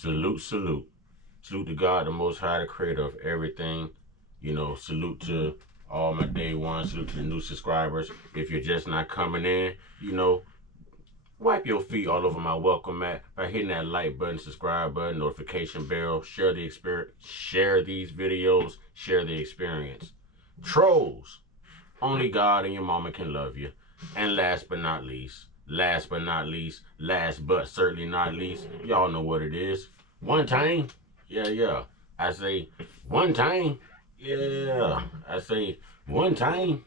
Salute, salute. Salute to God, the Most High, the creator of everything. Salute to all my day ones. Salute to the new subscribers. If you're just not coming in, wipe your feet all over my welcome mat by hitting that like button, subscribe button, notification bell, share the experience, share these videos, share the experience. Trolls, only God and your mama can love you. And last but not least, last but certainly not least, y'all know what it is. One time, yeah. I say one time, yeah. I say one time.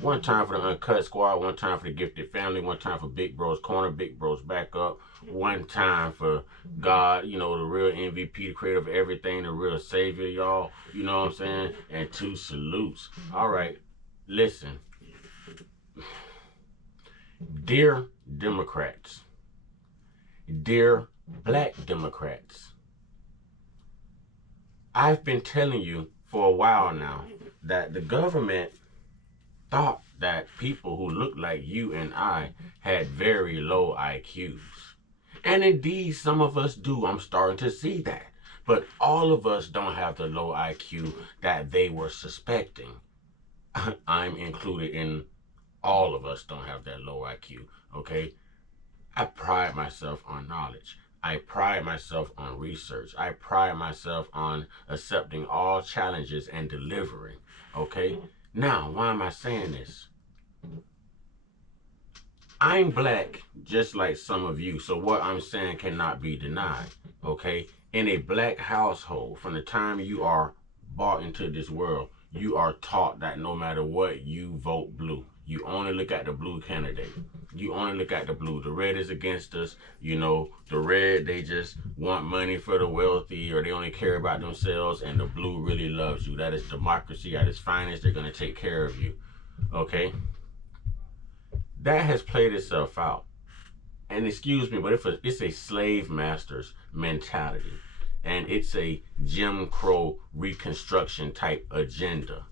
One time for the Uncut Squad, one time for the Gifted Family, one time for Big Bro's Corner, Big Bro's Backup, one time for God, the real MVP, the creator of everything, the real savior, y'all. You know what I'm saying? And two salutes. All right, listen. Dear Democrats, dear Black Democrats, I've been telling you for a while now that the government thought that people who look like you and I had very low IQs. And indeed, some of us do. I'm starting to see that. But all of us don't have the low IQ that they were suspecting. I'm included in all of us don't have that low IQ, okay? I pride myself on knowledge. I pride myself on research. I pride myself on accepting all challenges and delivering, okay? Now, why am I saying this? I'm Black, just like some of you, so what I'm saying cannot be denied, okay? In a Black household, from the time you are brought into this world, you are taught that no matter what, you vote blue. You only look at the blue candidate. You only look at the blue. The red is against us. The red, they just want money for the wealthy, or they only care about themselves, and the blue really loves you. That is democracy at its finest. They're going to take care of you. Okay? That has played itself out. And excuse me, but it's a slave master's mentality. And it's a Jim Crow Reconstruction type agenda.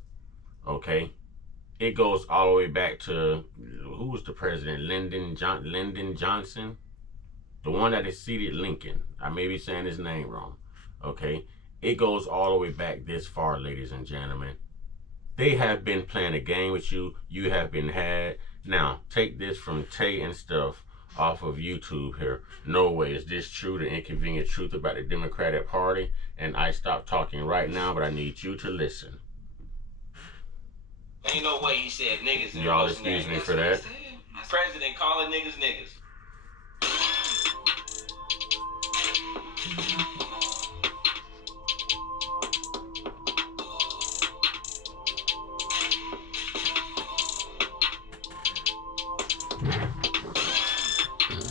Okay? It goes all the way back to, who was the president? Lyndon Johnson? The one that succeeded Lincoln. I may be saying his name wrong. Okay? It goes all the way back this far, ladies and gentlemen. They have been playing a game with you. You have been had. Now, take this from Tay and Stuff off of YouTube here. No way is this true, the inconvenient truth about the Democratic Party. And I stop talking right now, but I need you to listen. Ain't no way he said niggas. Y'all excuse me for that. President calling niggas niggas.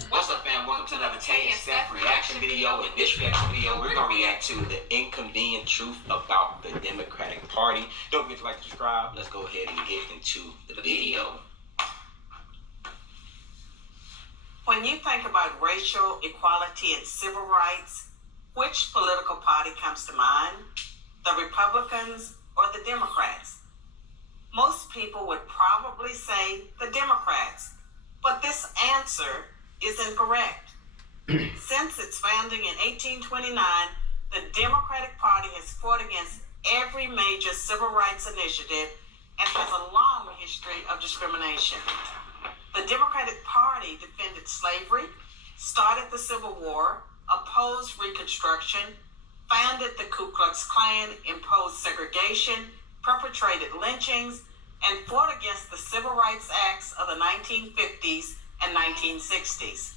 What's up, fam? Welcome to another Tay and Steph reaction video. In this reaction video, we're gonna react to the inconvenient truth about the Democratic Party. Don't forget to like and subscribe. Let's go ahead and get into the video. When you think about racial equality and civil rights, which political party comes to mind? The Republicans or the Democrats? Most people would probably say the Democrats, but this answer is incorrect. Since its founding in 1829, the Democratic Party has fought against every major civil rights initiative and has a long history of discrimination. The Democratic Party defended slavery, started the Civil War, opposed Reconstruction, founded the Ku Klux Klan, imposed segregation, perpetrated lynchings, and fought against the Civil Rights Acts of the 1950s and 1960s.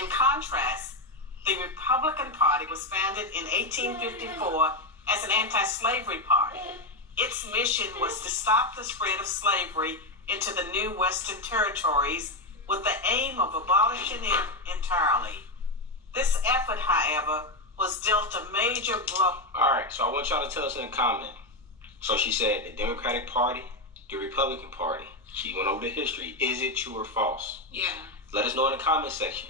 In contrast, the Republican Party was founded in 1854 as an anti-slavery party. Its mission was to stop the spread of slavery into the new Western territories with the aim of abolishing it entirely. This effort, however, was dealt a major blow. Alright, so I want y'all to tell us in the comment. So she said the Democratic Party, the Republican Party. She went over the history. Is it true or false? Yeah. Let us know in the comment section.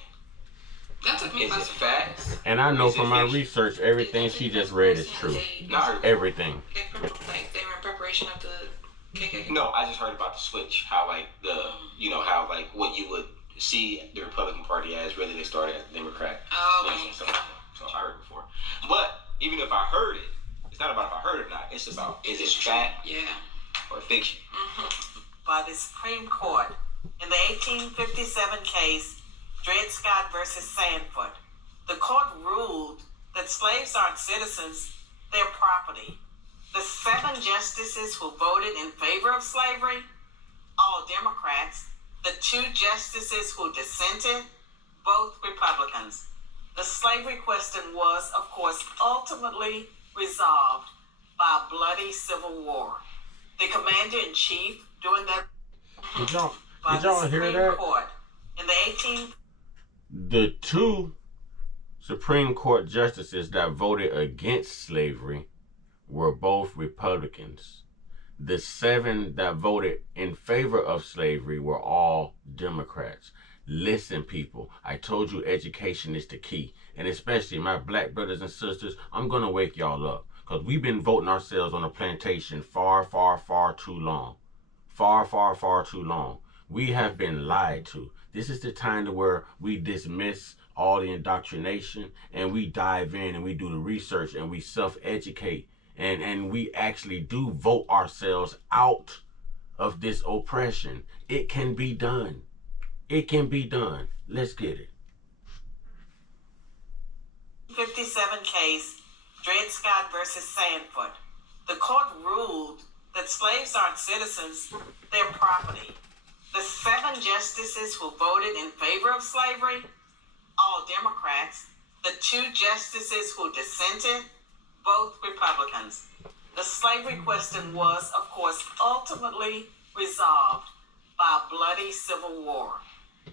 That took me Is by it surprise. facts? And I know Is it from my fiction? research, everything she just read is true. No. Everything. They were in preparation of the KKK. No, I just heard about the switch. How how what you would see the Republican Party as really they started as the Democrat. Oh, Yeah, okay. so So I heard it before. But even if I heard it, it's not about if I heard it or not. It's about, is it fact Yeah. or fiction? By the Supreme Court in the 1857 case, Dred Scott versus Sandford. The court ruled that slaves aren't citizens, they're property. The 7 justices who voted in favor of slavery, all Democrats. The 2 justices who dissented, both Republicans. The slavery question was, of course, ultimately resolved by a bloody civil war. The commander-in-chief during that Did y'all by the hear Supreme that? Court in the The 2 Supreme Court justices that voted against slavery were both Republicans. The 7 that voted in favor of slavery were all Democrats. Listen, people, I told you education is the key. And especially my black brothers and sisters, I'm going to wake y'all up. Because we've been voting ourselves on a plantation far, far, far too long. Far, far, far too long. We have been lied to. This is the time to where we dismiss all the indoctrination and we dive in and we do the research and we self-educate and we actually do vote ourselves out of this oppression. It can be done. It can be done. Let's get it. 1857 case, Dred Scott versus Sandford. The court ruled that slaves aren't citizens, they're property. The 7 justices who voted in favor of slavery, all Democrats. The 2 justices who dissented, both Republicans. The slavery question was, of course, ultimately resolved by a bloody civil war.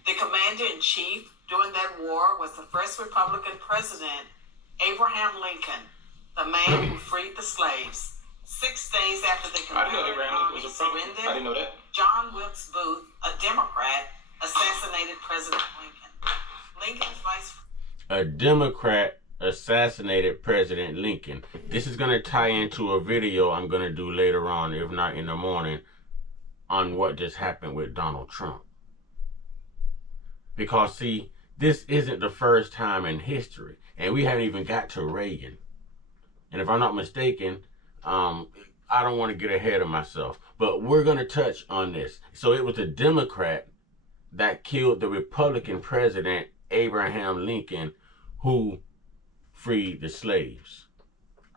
The commander-in-chief during that war was the first Republican president, Abraham Lincoln, the man who freed the slaves. 6 days after the I didn't know Confederate Abraham Army Lincoln was a Republican. I surrendered, didn't know that. John Wilkes Booth, a Democrat, assassinated President Lincoln. Lincoln's vice A Democrat assassinated President Lincoln. This is going to tie into a video I'm going to do later on, if not in the morning, on what just happened with Donald Trump. Because, see, this isn't the first time in history, and we haven't even got to Reagan. And if I'm not mistaken, I don't want to get ahead of myself, but we're going to touch on this. So it was a Democrat that killed the Republican president, Abraham Lincoln, who freed the slaves.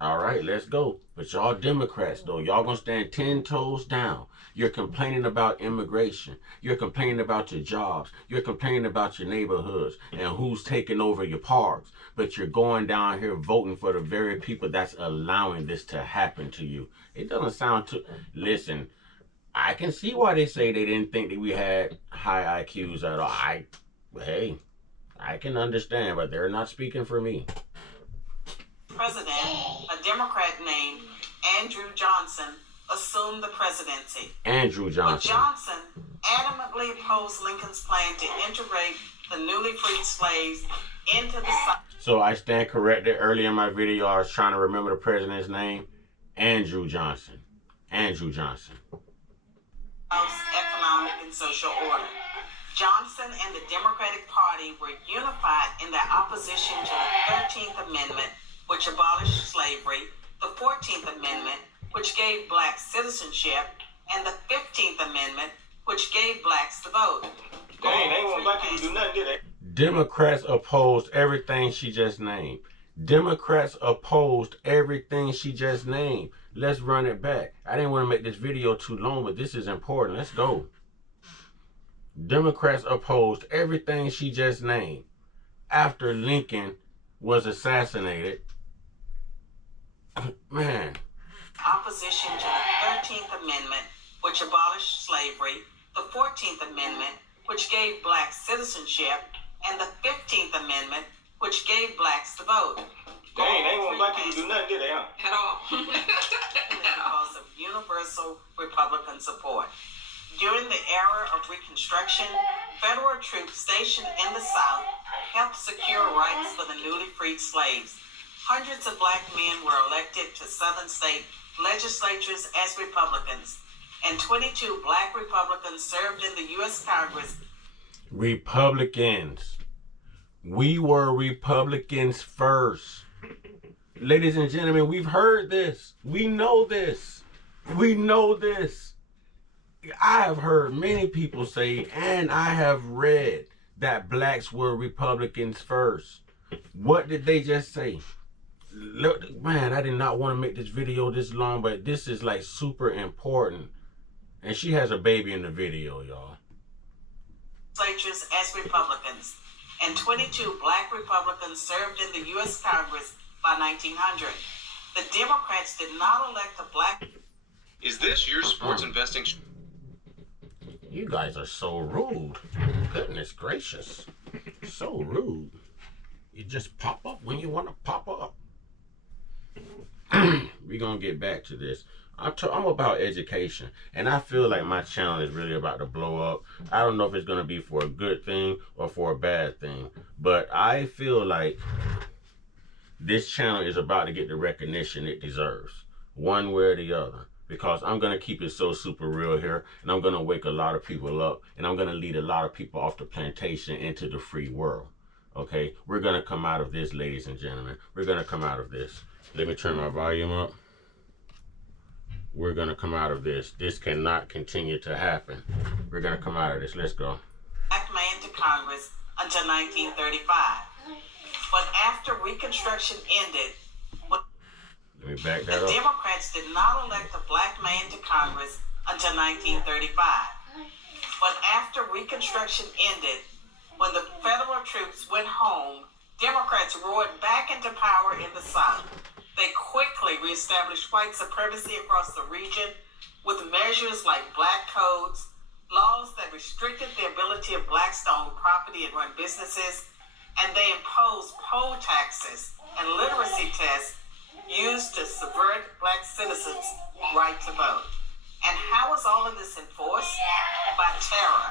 All right, let's go. But y'all Democrats, though, y'all gonna stand 10 toes down. You're complaining about immigration. You're complaining about your jobs. You're complaining about your neighborhoods and who's taking over your parks. But you're going down here voting for the very people that's allowing this to happen to you. It doesn't sound too... Listen, I can see why they say they didn't think that we had high IQs at all. Hey, I can understand, but they're not speaking for me. president, a Democrat named Andrew Johnson, assumed the presidency. Andrew But Johnson. Johnson adamantly opposed Lincoln's plan to integrate the newly freed slaves into the So I stand corrected. Earlier in my video, I was trying to remember the president's name. Andrew Johnson. Andrew Johnson. South's economic and social order. Johnson and the Democratic Party were unified in their opposition to the 13th Amendment, which abolished slavery, the 14th Amendment, which gave blacks citizenship, and the 15th Amendment, which gave blacks the vote. Dang, they ain't want black people to do nothing, did they? Democrats opposed everything she just named. Democrats opposed everything she just named. Let's run it back. I didn't want to make this video too long, but this is important. Let's go. Democrats opposed everything she just named. After Lincoln was assassinated, man. Opposition to the 13th Amendment, which abolished slavery, the 14th Amendment, which gave blacks citizenship, and the 15th Amendment, which gave blacks the vote. Dang, they ain't want black people to do nothing, did they, huh? At all. Because of universal Republican support. During the era of Reconstruction, federal troops stationed in the South helped secure rights for the newly freed slaves. Hundreds of black men were elected to Southern state legislatures as Republicans, and 22 black Republicans served in the U.S. Congress. Republicans. We were Republicans first. Ladies and gentlemen, we've heard this. We know this. We know this. I have heard many people say, and I have read, that blacks were Republicans first. What did they just say? Look, man, I did not want to make this video this long, but this is like super important. And she has a baby in the video, y'all. Legislatures as Republicans, and 22 black Republicans served in the U.S. Congress by 1900. The Democrats did not elect a black. Is this your sports investing? You guys are so rude. Goodness gracious. So rude. You just pop up when you want to pop up. We're going to get back to this. I'm about education, and I feel like my channel is really about to blow up. I don't know if it's going to be for a good thing or for a bad thing, but I feel like this channel is about to get the recognition it deserves, one way or the other, because I'm going to keep it so super real here, and I'm going to wake a lot of people up, and I'm going to lead a lot of people off the plantation into the free world. Okay, we're going to come out of this, ladies and gentlemen. We're going to come out of this. Let me turn my volume up. We're going to come out of this. This cannot continue to happen. We're going to come out of this. Let's go. Black man to Congress until 1935. But after Reconstruction ended, Let me back that the up. Democrats did not elect a black man to Congress until 1935. But after Reconstruction ended, when the federal troops went home, Democrats roared back into power in the South. They quickly reestablished white supremacy across the region with measures like black codes, laws that restricted the ability of blacks to own property and run businesses, and they imposed poll taxes and literacy tests used to subvert black citizens' right to vote. And how was all of this enforced? By terror.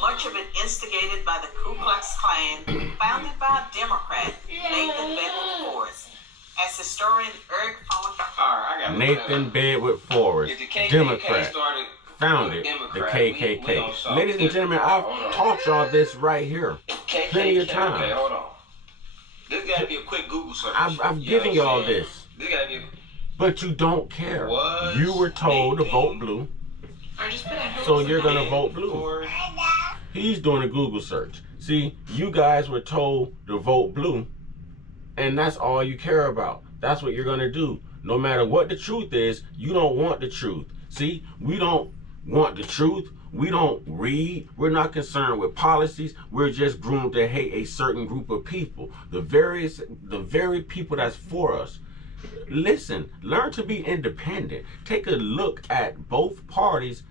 Much of it instigated by the Ku Klux Klan, founded by a Democrat, Nathan Bedford Forrest. As historian Eric Fone, Nathan Bedford Forrest, Democrat, founded the KKK. Ladies and gentlemen, I've taught y'all this right here plenty of times. Okay, hold on. This gotta be a quick Google search. I've given y'all this, This gotta be a... but you don't care. Was You were told to vote Nathan blue, Or just put in so you're going to vote blue. Or... He's doing a Google search. See, you guys were told to vote blue, and that's all you care about. That's what you're going to do. No matter what the truth is, you don't want the truth. See, we don't want the truth. We don't read. We're not concerned with policies. We're just groomed to hate a certain group of people. The very people that's for us. Listen, learn to be independent. Take a look at both parties'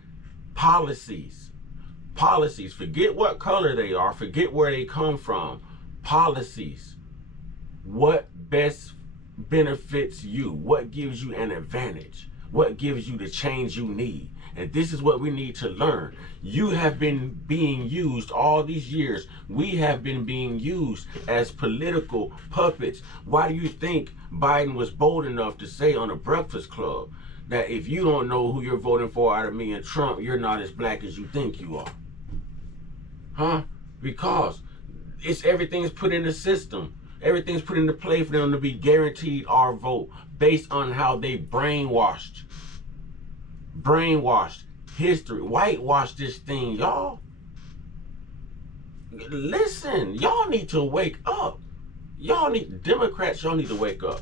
policies. Policies. Forget what color they are. Forget where they come from. Policies. What best benefits you? What gives you an advantage? What gives you the change you need? And this is what we need to learn. You have been being used all these years. We have been being used as political puppets. Why do you think Biden was bold enough to say on the Breakfast Club that if you don't know who you're voting for out of me and Trump, you're not as black as you think you are? Huh? Because everything's put in the system. Everything's put into play for them to be guaranteed our vote based on how they brainwashed history, whitewashed this thing, y'all. Listen, y'all need to wake up. Democrats, y'all need to wake up.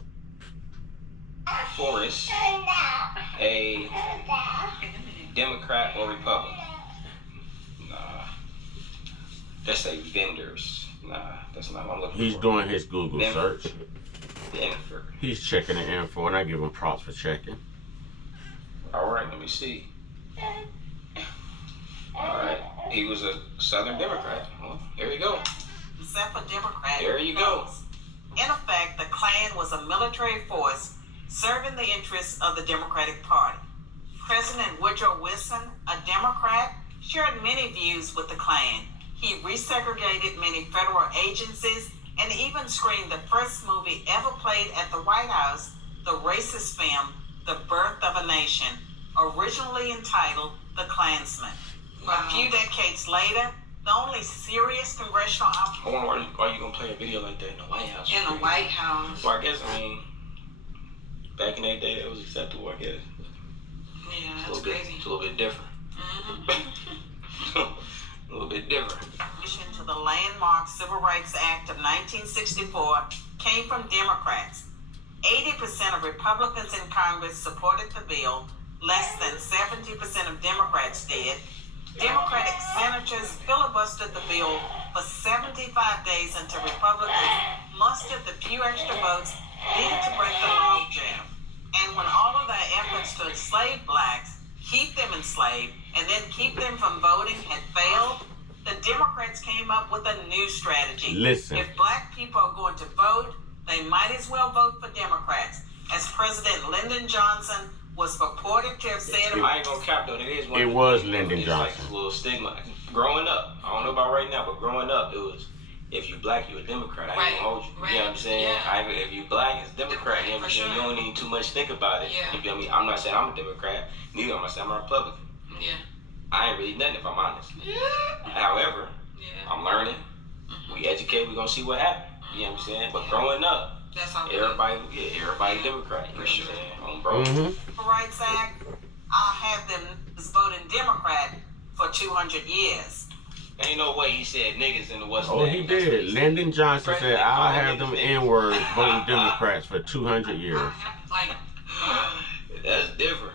Forrest, a Democrat or Republican? Nah. That's a vendors. Nah, that's not what I'm looking for. He's doing his Google search. Denver. He's checking the info, and I give him props for checking. All right, let me see. All right, he was a Southern Democrat. Well, there you go. except for Democrat There you go. votes. In effect, the Klan was a military force serving the interests of the Democratic Party. President Woodrow Wilson, a Democrat, shared many views with the Klan. He resegregated many federal agencies and even screened the first movie ever played at the White House, the racist film, The Birth of a Nation, originally entitled The Klansman. A few decades later, the only serious congressional I wonder why you gonna play a video like that in the White House? In the White House. Well, I guess, back in that day, it was acceptable, I guess. Yeah, It's that's crazy. It's a little bit different. A little bit different. To the landmark Civil Rights Act of 1964 came from Democrats. 80% of Republicans in Congress supported the bill. Less than 70% of Democrats did. Democratic senators filibustered the bill for 75 days until Republicans mustered the few extra votes needed to break the logjam. And when all of their efforts to enslave blacks, keep them enslaved, and then keep them from voting had failed, the Democrats came up with a new strategy. Listen. If black people are going to vote, they might as well vote for Democrats. As President Lyndon Johnson was purported to have said I ain't gonna cap though, It was Lyndon it's Johnson. like a little stigma. Growing up, I don't know about right now, but growing up, it was, if you black, you a Democrat. I ain't gonna hold you. Right, You know what I'm saying? yeah. If you black, it's Democrat. You know what I'm For saying? sure. You don't need too much think about it. Yeah. You feel me? I'm not saying I'm a Democrat. Neither am I saying I'm a Republican. Yeah. I ain't really nothing if I'm honest. Yeah. However, Yeah. I'm learning. We educate. We gonna see what happens. You know what I'm saying? But growing up, That's how everybody Democrat. You know what I'm saying? On bro. Civil Rights Act, I'll have them voting Democrat for 200 years. Ain't no way he said niggas in the West. Oh, he did. Lyndon Johnson said, I'll have them N-words voting Democrats for 200 years. Like, That's different.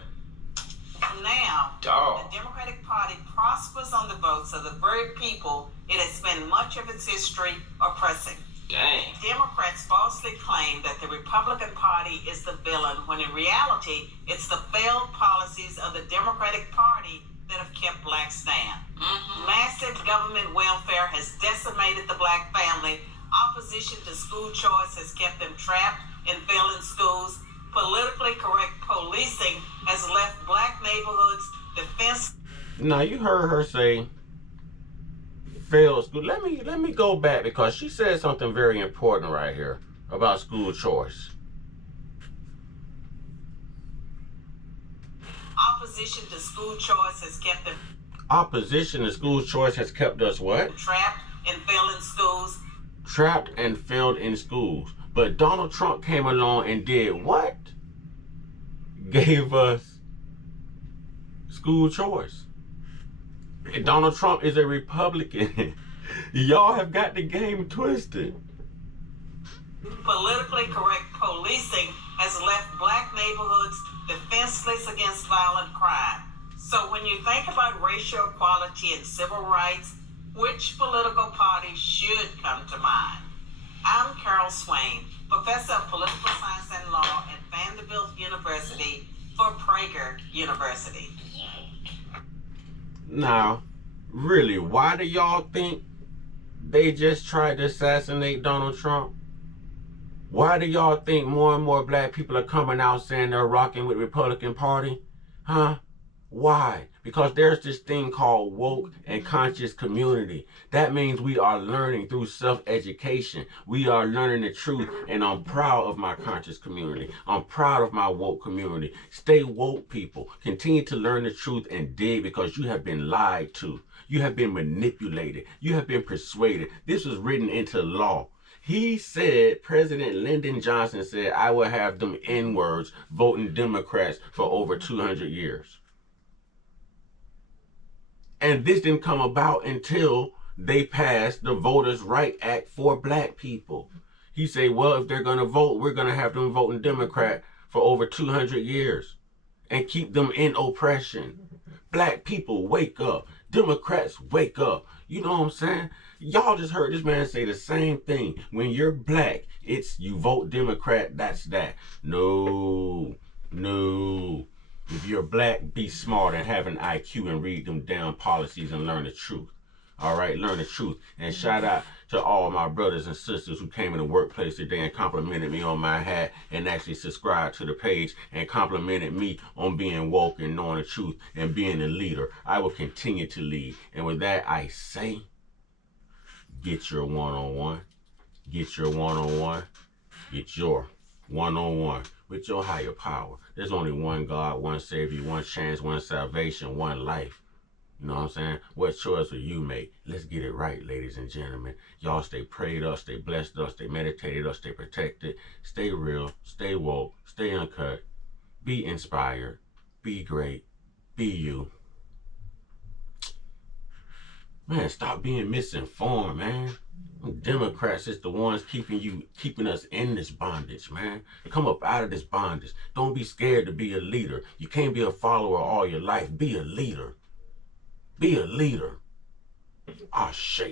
Now, Dog. the Democratic Party prospers on the votes of the very people it has spent much of its history oppressing. Dang. Democrats falsely claim that the Republican Party is the villain, when in reality, it's the failed policies of the Democratic Party that have kept blacks down. Massive government welfare has decimated the black family. Opposition to school choice has kept them trapped in failing schools. Politically correct policing has left black neighborhoods defenseless. Now, you heard her say failed school. Let me go back, because she said something very important right here about school choice. Opposition to school choice has kept them Opposition to school choice has kept us what? trapped in failing schools. Trapped and failed in schools. But Donald Trump came along and did what? Gave us school choice. And Donald Trump is a Republican. Y'all have got the game twisted. Politically correct policing has left black neighborhoods defenseless against violent crime. So when you think about racial equality and civil rights, which political party should come to mind? I'm Carol Swain, professor of political science and law at Vanderbilt University for Prager University. Now, really, why do y'all think they just tried to assassinate Donald Trump? Why do y'all think more and more black people are coming out saying they're rocking with the Republican Party? Huh? Why? Because there's this thing called woke and conscious community. That means we are learning through self-education. We are learning the truth, and I'm proud of my conscious community. I'm proud of my woke community. Stay woke, people. Continue to learn the truth and dig, because you have been lied to. You have been manipulated. You have been persuaded. This was written into law. He said, President Lyndon Johnson said, I will have them N-words voting Democrats for over 200 years. And this didn't come about until they passed the Voters' Right Act for black people. He said, well, if they're going to vote, we're going to have them voting Democrat for over 200 years and keep them in oppression. Black people, wake up. Democrats, wake up. You know what I'm saying? Y'all just heard this man say the same thing. When you're black, it's you vote Democrat, that's that. No. If you're black, be smart and have an IQ and read them damn policies and learn the truth. All right, learn the truth. And shout out to all my brothers and sisters who came in the workplace today and complimented me on my hat and actually subscribed to the page and complimented me on being woke and knowing the truth and being a leader. I will continue to lead. And with that, I say, get your one-on-one. Get your one-on-one. Get your one-on-one with your higher power. There's only one God, one Savior, one chance, one salvation, one life. You know what I'm saying? What choice will you make? Let's get it right, ladies and gentlemen. Y'all stay prayed up, stay blessed up, stay meditated up, stay protected, stay real, stay woke, stay uncut, be inspired, be great, be you. Man, stop being misinformed, man. Democrats is the ones keeping us in this bondage, man. Come up out of this bondage. Don't be scared to be a leader. You can't be a follower all your life. Be a leader. Be a leader. Ashe.